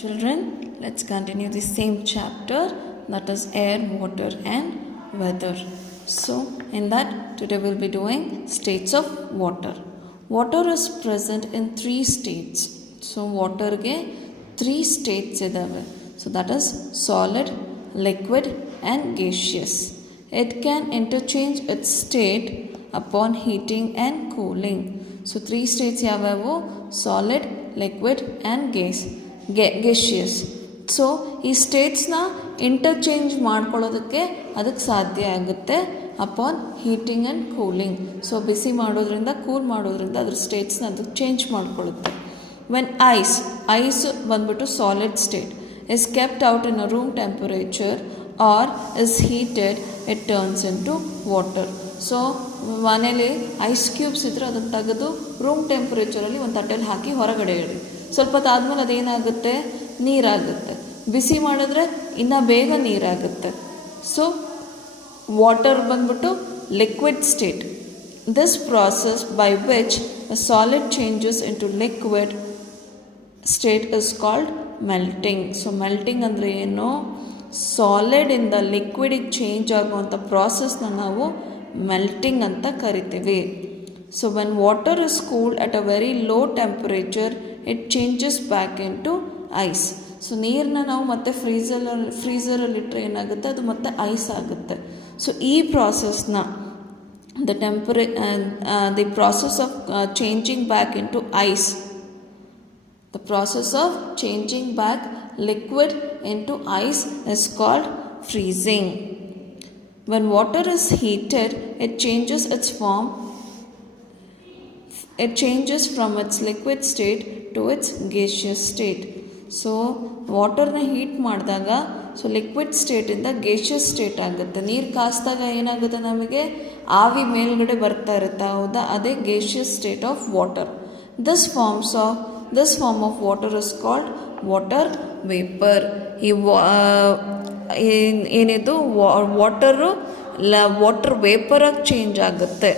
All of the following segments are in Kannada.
Children, let's continue the same chapter, that is air, water and weather. So in that today we'll be doing states of water. Water is present in 3 states. So water ge 3 states idave. So that is solid, liquid and gaseous. It can interchange its state upon heating and cooling. So 3 states yavavu: solid, liquid and gaseous. So ಈ ಸ್ಟೇಟ್ಸ್ನ ಇಂಟರ್ಚೇಂಜ್ ಮಾಡ್ಕೊಳ್ಳೋದಕ್ಕೆ ಅದಕ್ಕೆ ಸಾಧ್ಯ ಆಗುತ್ತೆ upon heating and cooling. So ಬಿಸಿ ಮಾಡೋದ್ರಿಂದ ಕೂಲ್ ಮಾಡೋದ್ರಿಂದ ಅದ್ರ ಸ್ಟೇಟ್ಸ್ನ ಅದು ಚೇಂಜ್ ಮಾಡ್ಕೊಳ್ಳುತ್ತೆ. ವೆನ್ ಐಸ್ ಬಂದ್ಬಿಟ್ಟು solid state is kept out in a room temperature or is heated, it turns into water. So ಮನೇಲಿ ಐಸ್ ಕ್ಯೂಬ್ಸ್ ಇದ್ದರೆ ಅದನ್ನು ತೆಗೆದು ರೂಮ್ ಟೆಂಪರೇಚರಲ್ಲಿ ಒಂದು ತಟ್ಟೆಯಲ್ಲಿ ಹಾಕಿ ಹೊರಗಡೆ ಇಡಿ. ಸ್ವಲ್ಪ ಹೊತ್ತಾದ್ಮೇಲೆ ಅದೇನಾಗುತ್ತೆ, ನೀರಾಗುತ್ತೆ. ಬಿಸಿ ಮಾಡಿದ್ರೆ ಇನ್ನೂ ಬೇಗ ನೀರಾಗುತ್ತೆ. ಸೊ ವಾಟರ್ ಬಂದ್ಬಿಟ್ಟು liquid state. This process by which a solid changes into liquid state is called melting. So melting ಅಂದರೆ ಏನು? ಸಾಲಿಡಿಂದ ಲಿಕ್ವಿಡಿಗೆ ಚೇಂಜ್ ಆಗುವಂಥ ಪ್ರಾಸೆಸ್ನ ನಾವು ಮೆಲ್ಟಿಂಗ್ ಅಂತ ಕರಿತೀವಿ. So when water is cooled at a very low temperature it changes back into ice. So ನೀರನ್ನ ನಾವು ಮತ್ತೆ ಫ್ರೀಝರಲ್ಲಿ ಇಟ್ಟರೆ ಏನಾಗುತ್ತೆ, ಅದು ಮತ್ತೆ ಐಸ್ ಆಗುತ್ತೆ. ಸೊ ಈ ಪ್ರಾಸೆಸ್ನ the process of changing back into ice, the process of changing back liquid into ice is called freezing. When water is heated, it changes its form. It changes from its liquid state to its gaseous state. So ವಾಟರ್ನ ಹೀಟ್ ಮಾಡಿದಾಗ ಲಿಕ್ವಿಡ್ ಸ್ಟೇಟಿಂದ ಗೇಷಿಯಸ್ ಸ್ಟೇಟ್ ಆಗುತ್ತೆ. ನೀರು ಕಾಸಿದಾಗ ಏನಾಗುತ್ತೆ, ನಮಗೆ ಆವಿ ಮೇಲ್ಗಡೆ ಬರ್ತಾ ಇರುತ್ತೆ, ಹೌದಾ? ಅದೇ gaseous state of water. This form of water is called water vapor. ಏನಿದು ವಾಟರ್ ವೇಪರಾಗಿ ಚೇಂಜ್ ಆಗುತ್ತೆ,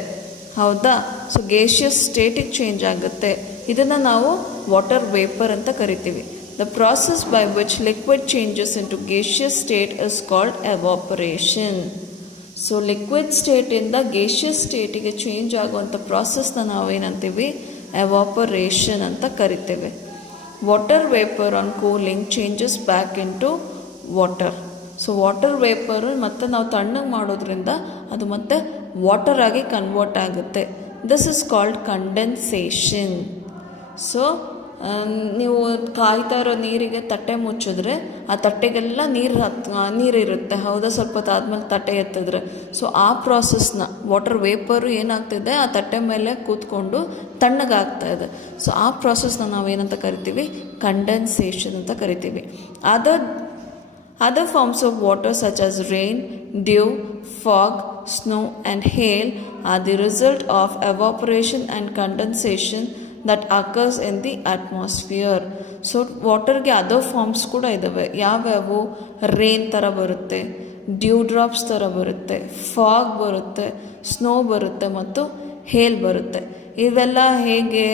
ಹೌದಾ? ಸೊ ಗೇಷಿಯಸ್ ಸ್ಟೇಟಿಗೆ ಚೇಂಜ್ ಆಗುತ್ತೆ. ಇದನ್ನು ನಾವು ವಾಟರ್ ವೇಪರ್ ಅಂತ ಕರಿತೀವಿ. The process by which liquid changes into gaseous state is called evaporation. So liquid ಸ್ಟೇಟಿಂದ ಗೇಷಿಯಸ್ ಸ್ಟೇಟಿಗೆ ಚೇಂಜ್ ಆಗುವಂಥ ಪ್ರಾಸೆಸ್ನ ನಾವೇನಂತೀವಿ? ಎವಾಪರೇಷನ್ ಅಂತ ಕರಿತೇವೆ. Water vapour on cooling changes back into water. So water vapour ಮತ್ತು ನಾವು ತಣ್ಣಗೆ ಮಾಡೋದ್ರಿಂದ ಅದು ಮತ್ತೆ ವಾಟರ್ ಆಗಿ ಕನ್ವರ್ಟ್ ಆಗುತ್ತೆ. This is called condensation. So ನೀವು ಕಾಯ್ತಾ ಇರೋ ನೀರಿಗೆ ತಟ್ಟೆ ಮುಚ್ಚಿದ್ರೆ ಆ ತಟ್ಟೆಗೆಲ್ಲ ನೀರಿರುತ್ತೆ, ಹೌದಾ? ಸ್ವಲ್ಪ ಹೊತ್ತಾದ್ಮೇಲೆ ತಟ್ಟೆ ಎತ್ತಿದ್ರೆ ಸೊ ಆ ಪ್ರಾಸೆಸ್ನ ವಾಟರ್ ವೇಪರು ಏನಾಗ್ತಿದೆ, ಆ ತಟ್ಟೆ ಮೇಲೆ ಕೂತ್ಕೊಂಡು ತಣ್ಣಗಾಗ್ತಾ ಇದೆ. ಸೊ ಆ ಪ್ರಾಸೆಸ್ನ ನಾವೇನಂತ ಕರಿತೀವಿ? ಕಂಡೆನ್ಸೇಷನ್ ಅಂತ ಕರಿತೀವಿ. Other forms of water such as rain, dew, fog, snow and hail are the result of evaporation and condensation that occurs in the atmosphere. So ವಾಟರ್ಗೆ ಅದರ್ ಫಾರ್ಮ್ಸ್ ಕೂಡ ಇದ್ದಾವೆ. ಯಾವ್ಯಾವು? ರೇನ್ ಥರ ಬರುತ್ತೆ, ಡ್ಯೂ ಡ್ರಾಪ್ಸ್ ಥರ ಬರುತ್ತೆ, ಫಾಗ್ ಬರುತ್ತೆ, ಸ್ನೋ ಬರುತ್ತೆ ಮತ್ತು ಹೇಲ್ ಬರುತ್ತೆ. ಇವೆಲ್ಲ ಹೇಗೆ?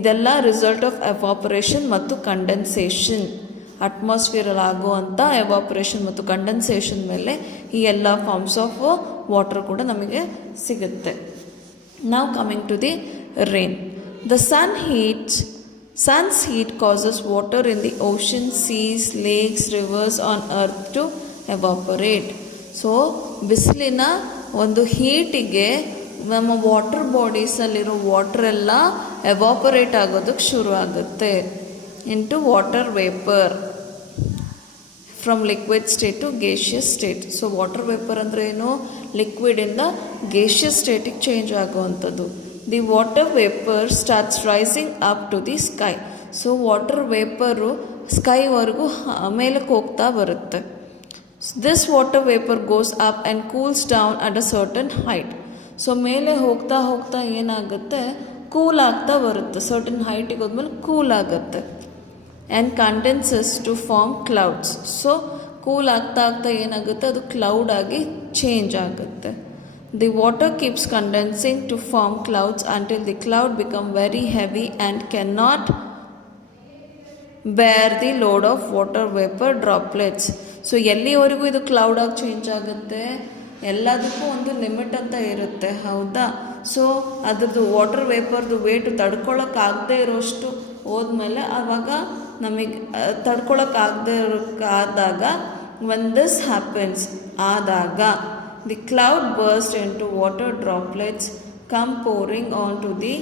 ಇದೆಲ್ಲ ರಿಸಲ್ಟ್ ಆಫ್ ಎವಾಪರೇಷನ್ ಮತ್ತು ಕಂಡೆನ್ಸೇಷನ್. ಅಟ್ಮಾಸ್ಫಿಯರಲ್ಲಿ ಆಗುವಂಥ ಎವಾಪರೇಷನ್ ಮತ್ತು ಕಂಡೆನ್ಸೇಷನ್ ಮೇಲೆ ಈ ಎಲ್ಲ ಫಾರ್ಮ್ಸ್ ಆಫ್ ವಾಟರ್ ಕೂಡ ನಮಗೆ ಸಿಗುತ್ತೆ. ನಾವು coming to the rain. The sun's heat causes water in the ocean, seas, lakes, rivers on earth to evaporate. So ಬಿಸಿಲಿನ ಒಂದು ಹೀಟಿಗೆ ನಮ್ಮ ವಾಟರ್ ಬಾಡೀಸಲ್ಲಿರೋ ವಾಟರ್ ಎಲ್ಲ ಎವಾಪರೇಟ್ ಆಗೋದಕ್ಕೆ ಶುರು ಆಗುತ್ತೆ into water vapour from liquid state to gaseous state. So water vapour ಅಂದರೆ ಏನು? ಲಿಕ್ವಿಡಿಂದ ಗೇಷಿಯಸ್ ಸ್ಟೇಟಿಗೆ ಚೇಂಜ್ ಆಗುವಂಥದ್ದು. The water vapour starts rising up to the sky. So water vapour ಸ್ಕೈವರೆಗೂ ಮೇಲಕ್ಕೆ ಹೋಗ್ತಾ ಬರುತ್ತೆ. This water vapour goes up and cools down at a certain height. So ಮೇಲೆ ಹೋಗ್ತಾ ಹೋಗ್ತಾ ಏನಾಗುತ್ತೆ, ಕೂಲ್ ಆಗ್ತಾ ಬರುತ್ತೆ. ಸರ್ಟನ್ ಹೈಟಿಗೆ ಹೋದ್ಮೇಲೆ ಕೂಲ್ ಆಗುತ್ತೆ. And condenses to form clouds. So cool ಆಗ್ತಾ ಆಗ್ತಾ ಏನಾಗುತ್ತೆ, ಅದು ಕ್ಲೌಡ್ ಆಗಿ ಚೇಂಜ್ ಆಗುತ್ತೆ. The water keeps condensing to form clouds until the cloud become very heavy and cannot bear the load of water vapour droplets. So ಎಲ್ಲಿವರೆಗೂ ಇದು ಕ್ಲೌಡಾಗಿ ಚೇಂಜ್ ಆಗುತ್ತೆ, ಎಲ್ಲದಕ್ಕೂ ಒಂದು ಲಿಮಿಟ್ ಅಂತ ಇರುತ್ತೆ, ಹೌದಾ. ಸೊ ಅದ್ರದ್ದು ವಾಟರ್ ವೇಪರ್ದು ವೇಟು ತಡ್ಕೊಳಕ್ಕಾಗದೇ ಇರೋಷ್ಟು ಹೋದ್ಮೇಲೆ ಆವಾಗ ನಮಗೆ ತಡ್ಕೊಳಕ್ಕಾಗದೇ ಇರೋಕ್ಕಾದಾಗ when this happens ಆದಾಗ the cloud burst into water droplets come pouring onto the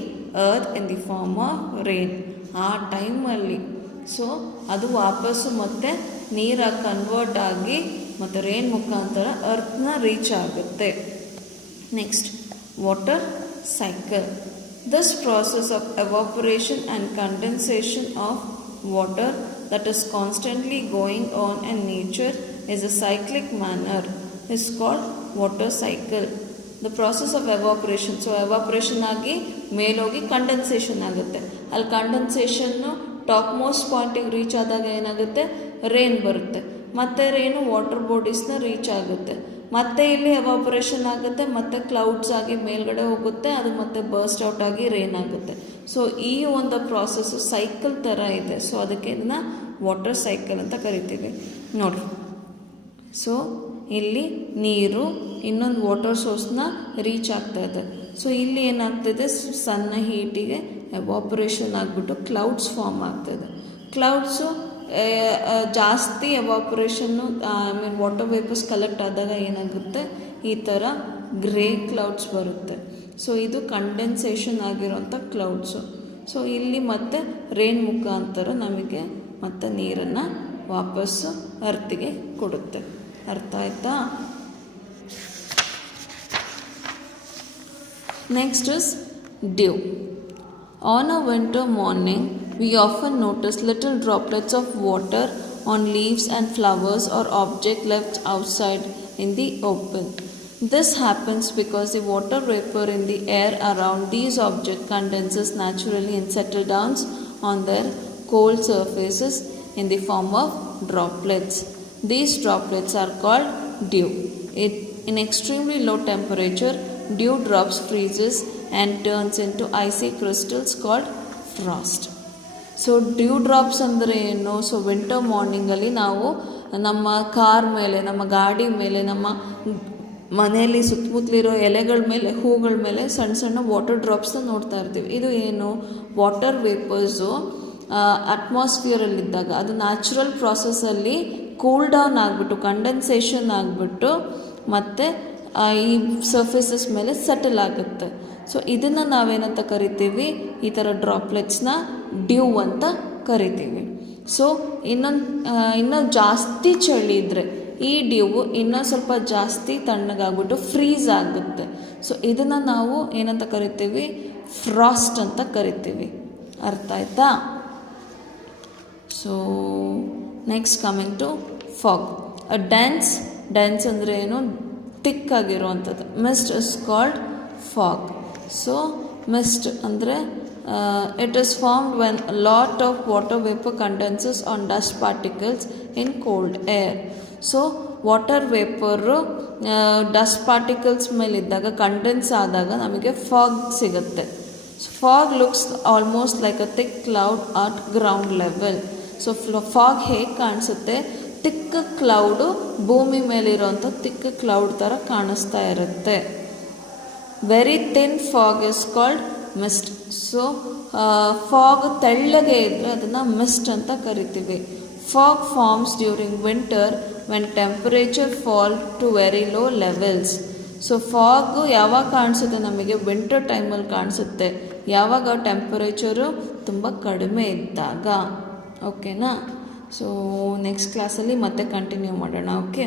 earth in the form of rain. ಆ ಟೈಮಲ್ಲಿ ಸೊ ಅದು ವಾಪಸ್ಸು ಮತ್ತೆ ನೀರಾಗಿ ಕನ್ವರ್ಟ್ ಆಗಿ ಮತ್ತು ರೇನ್ ಮುಖಾಂತರ ಅರ್ತ್ನ ರೀಚ್ ಆಗುತ್ತೆ. Next water cycle. This process of evaporation and condensation of water that is constantly going on in nature is a cyclic manner is called water cycle. The process of evaporation, so evaporation ಆಗಿ ಮೇಲೋಗಿ ಕಂಡೆನ್ಸೇಷನ್ ಆಗುತ್ತೆ. ಅಲ್ಲಿ ಕಂಡೆನ್ಸೇಷನ್ನು ಟಾಪ್ ಮೋಸ್ಟ್ ಪಾಯಿಂಟಿಗೆ ರೀಚ್ ಆದಾಗ ಏನಾಗುತ್ತೆ, ರೇನ್ ಬರುತ್ತೆ. ಮತ್ತು ರೇನು ವಾಟರ್ ಬಾಡೀಸ್ನ ರೀಚ್ ಆಗುತ್ತೆ. ಮತ್ತೆ ಇಲ್ಲಿ ಎವಾಪರೇಷನ್ ಆಗುತ್ತೆ, ಮತ್ತು ಕ್ಲೌಡ್ಸ್ ಆಗಿ ಮೇಲ್ಗಡೆ ಹೋಗುತ್ತೆ, ಅದು ಮತ್ತೆ ಬರ್ಸ್ಟ್ ಔಟ್ ಆಗಿ ರೇನ್ ಆಗುತ್ತೆ. ಸೊ ಈ ಒಂದು ಪ್ರಾಸೆಸ್ಸು ಸೈಕಲ್ ಥರ ಇದೆ. ಸೊ ಅದಕ್ಕೆ ಇದನ್ನ ವಾಟರ್ ಸೈಕಲ್ ಅಂತ ಕರಿತೀವಿ. ನೋಡಿರಿ, ಸೊ ಇಲ್ಲಿ ನೀರು ಇನ್ನೊಂದು ವಾಟರ್ ಸೋರ್ಸ್ನ ರೀಚ್ ಆಗ್ತಾ ಇದೆ. ಸೊ ಇಲ್ಲಿ ಏನಾಗ್ತಿದೆ, ಸಣ್ಣ ಹೀಟಿಗೆ ಎವಾಪರೇಷನ್ ಆಗಿಬಿಟ್ಟು ಕ್ಲೌಡ್ಸ್ ಫಾರ್ಮ್ ಆಗ್ತಾಯಿದೆ. ಕ್ಲೌಡ್ಸು ಜಾಸ್ತಿ ಎವಾಪರೇಷನ್ನು I mean water vapours collect ಆದಾಗ ಏನಾಗುತ್ತೆ, ಈ ಥರ ಗ್ರೇ ಕ್ಲೌಡ್ಸ್ ಬರುತ್ತೆ. ಸೊ ಇದು ಕಂಡೆನ್ಸೇಷನ್ ಆಗಿರೋಂಥ ಕ್ಲೌಡ್ಸು. ಸೊ ಇಲ್ಲಿ ಮತ್ತೆ ರೇನ್ ಮುಖಾಂತರ ನಮಗೆ ಮತ್ತೆ ನೀರನ್ನು ವಾಪಸ್ಸು ಅರ್ತಿಗೆ ಕೊಡುತ್ತೆ. ಅರ್ಥ ಆಯ್ತಾ? Next is dew. On a winter morning, we often notice little droplets of water on leaves and flowers or objects left outside in the open. This happens because the water vapor in the air around these objects condenses naturally and settles down on their cold surfaces in the form of droplets. These droplets are called dew. In extremely low temperature, dew drops freezes and turns into icy crystals called frost. So dew drops ಅಂದರೆ ಏನು? ಸೊ ವಿಂಟರ್ ಮಾರ್ನಿಂಗಲ್ಲಿ ನಾವು ನಮ್ಮ ಕಾರ್ ಮೇಲೆ, ನಮ್ಮ ಗಾಡಿ ಮೇಲೆ, ನಮ್ಮ ಮನೆಯಲ್ಲಿ ಸುತ್ತಮುತ್ತಲಿರೋ ಎಲೆಗಳ ಮೇಲೆ, ಹೂಗಳ ಮೇಲೆ ಸಣ್ಣ ಸಣ್ಣ ವಾಟರ್ ಡ್ರಾಪ್ಸ್ನ ನೋಡ್ತಾ ಇರ್ತೀವಿ. ಇದು ಏನು? ವಾಟರ್ ವೇಪರ್ಸು ಅಟ್ಮಾಸ್ಫಿಯರಲ್ಲಿದ್ದಾಗ ಅದು ನ್ಯಾಚುರಲ್ ಪ್ರಾಸೆಸ್ಸಲ್ಲಿ ಕೂಲ್ ಡೌನ್ ಆಗಿಬಿಟ್ಟು ಕಂಡೆನ್ಸೇಷನ್ ಆಗಿಬಿಟ್ಟು ಮತ್ತು ಈ ಸರ್ಫೇಸಸ್ ಮೇಲೆ ಸೆಟಲ್ ಆಗುತ್ತೆ. ಸೊ ಇದನ್ನು ನಾವೇನಂತ ಕರಿತೀವಿ? ಈ ಥರ ಡ್ರಾಪ್ಲೆಟ್ಸ್ನ ಡ್ಯೂ ಅಂತ ಕರಿತೀವಿ. ಸೊ ಇನ್ನೂ ಜಾಸ್ತಿ ಚಳಿ ಇದ್ದರೆ ಈ ಡ್ಯೂವು ಇನ್ನೂ ಸ್ವಲ್ಪ ಜಾಸ್ತಿ ತಣ್ಣಗಾಗ್ಬಿಟ್ಟು ಫ್ರೀಸ್ ಆಗುತ್ತೆ. ಸೊ ಇದನ್ನು ನಾವು ಏನಂತ ಕರಿತೀವಿ? ಫ್ರಾಸ್ಟ್ ಅಂತ ಕರಿತೀವಿ. ಅರ್ಥ ಆಯ್ತಾ? So next coming to fog. Dense ಅಂದರೆ ಏನು? ತಿಕ್ಕಾಗಿರುವಂಥದ್ದು. Mist is called fog. So mist ಅಂದರೆ it is formed when a lot of water vapor condenses on dust particles in cold air. So water vapour dust particles ಮೇಲಿದ್ದಾಗ ಕಂಡೆನ್ಸ್ ಆದಾಗ ನಮಗೆ ಫಾಗ್ ಸಿಗುತ್ತೆ. So fog looks almost like a thick cloud at ground level. So fog ಹೇಗೆ ಕಾಣಿಸುತ್ತೆ? ತಿಕ್ಕ ಕ್ಲೌಡು ಭೂಮಿ ಮೇಲಿರೋಂಥ ತಿಕ್ಕ ಕ್ಲೌಡ್ ಥರ ಕಾಣಿಸ್ತಾ ಇರುತ್ತೆ. Very thin fog is called mist. So fog ತೆಳ್ಳಗೆ ಇದ್ದರೆ ಅದನ್ನು ಮಿಸ್ಟ್ ಅಂತ ಕರಿತೀವಿ. Fog forms during winter when temperature fall to very low levels. So fog ಯಾವಾಗ ಕಾಣಿಸುತ್ತೆ ನಮಗೆ? ವಿಂಟರ್ ಟೈಮಲ್ಲಿ ಕಾಣಿಸುತ್ತೆ. ಯಾವಾಗ? ಟೆಂಪರೇಚರು ತುಂಬ ಕಡಿಮೆ ಇದ್ದಾಗ. ಓಕೆನಾ? ಸೊ ನೆಕ್ಸ್ಟ್ ಕ್ಲಾಸಲ್ಲಿ ಮತ್ತೆ ಕಂಟಿನ್ಯೂ ಮಾಡೋಣ. ಓಕೆ.